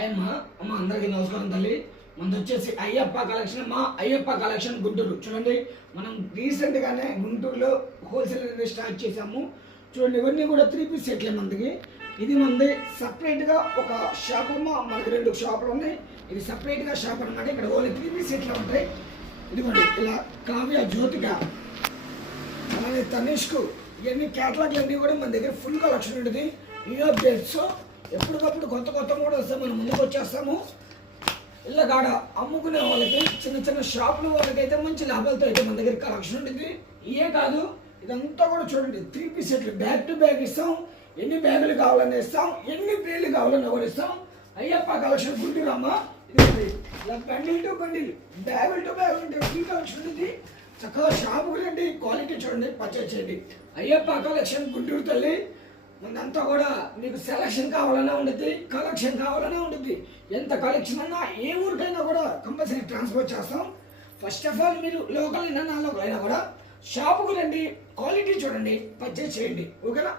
Hi అమ్మ అందరికీ నమస్కారం తల్లి. మనది వచ్చేసి అయ్యప్ప కలెక్షన్. మా అయ్యప్ప కలెక్షన్ గుంటూరు. చూడండి, మనం రీసెంట్గానే గుంటూరులో హోల్సేల్ అనేది స్టార్ట్ చేసాము. చూడండి, ఇవన్నీ కూడా 3 పీస్ సెట్లే మనకి. ఇది మనది సపరేట్గా ఒక షాప్ అమ్మ. మనకి 2 షాపులు ఉన్నాయి. ఇది సపరేట్గా షాప్ అనమాట. ఇక్కడ ఓన్లీ 3 పీస్ సెట్లు ఉంటాయి. ఇదిగోండి, ఇలా కావ్య, జ్యోతిక, అలాగే తనిష్కు, ఇవన్నీ క్యాటలాగ్లు అన్నీ కూడా మన దగ్గర ఫుల్ కలెక్షన్ ఉంటుంది. న్యూ అప్డేట్స్ ఎప్పటికప్పుడు కొత్త కొత్త కూడా వస్తే మనం ముందుకు వచ్చేస్తాము. ఇళ్ళగాడ అమ్ముకునే వాళ్ళకి, చిన్న చిన్న షాపుల వాళ్ళకైతే మంచి లాభాలతో అయితే మన దగ్గర కలెక్షన్ ఉంటుంది. ఇవే కాదు, ఇదంతా కూడా చూడండి 3 పీస్ సెట్లు బ్యాగ్ టు బ్యాగ్ ఇస్తాం. ఎన్ని బ్యాగులు కావాలని ఇస్తాం, ఎన్ని పేర్లు కావాలని ఎవరు ఇస్తాం. అయ్యప్ప కలెక్షన్ గుంటూరు అమ్మ. ఇది ఇలా బండిల్ టు బండిల్, బ్యాగులు టు బ్యాగులు ఉంటే ఫుల్ కలెక్షన్ ఉంటుంది. చక్కగా షాపుకు రండి, క్వాలిటీ చూడండి, పర్చేజ్ చేయండి. అయ్యప్ప కలెక్షన్ గుంటూరు తల్లి. ముందంతా కూడా మీకు సెలక్షన్ కావాలన్నా ఉంటుంది, కలెక్షన్ కావాలన్నా ఉంటుంది. ఎంత కలెక్షన్ అన్నా ఏ ఊరికైనా కూడా కంపల్సరీ ట్రాన్స్పోర్ట్ చేస్తాం. ఫస్ట్ ఆఫ్ ఆల్ మీరు లోకల్ అయినా నాన్ లోకల్ అయినా కూడా షాపుకు రండి, క్వాలిటీ చూడండి, పర్చేజ్ చేయండి. ఓకేనా?